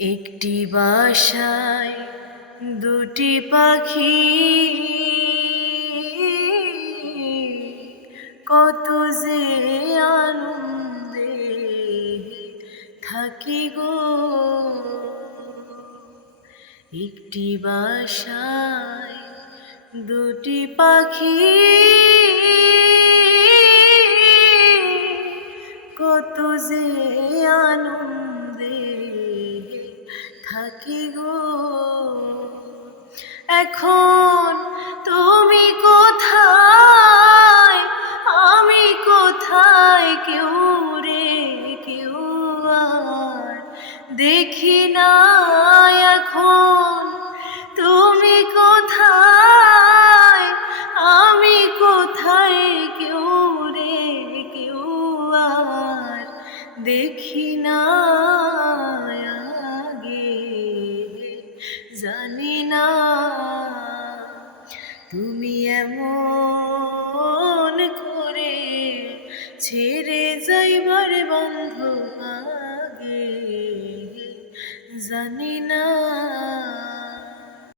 একটি বাসায় দুটি পাখি, কত যে আনন্দে থাকি গো। একটি বাসায় দুটি পাখি, কত যে আনন্দে থাকি গো। এখন তুমি কোথায়, আমি কোথায়, কেউ রে কেউ আর দেখি না। এখন তুমি কোথায়, আমি কোথায়, কেউ রে কেউ আর দেখি না। আগে জানি না তুমি এমন করে ছেড়ে যাইবার বান্ধব, আগে জানি না।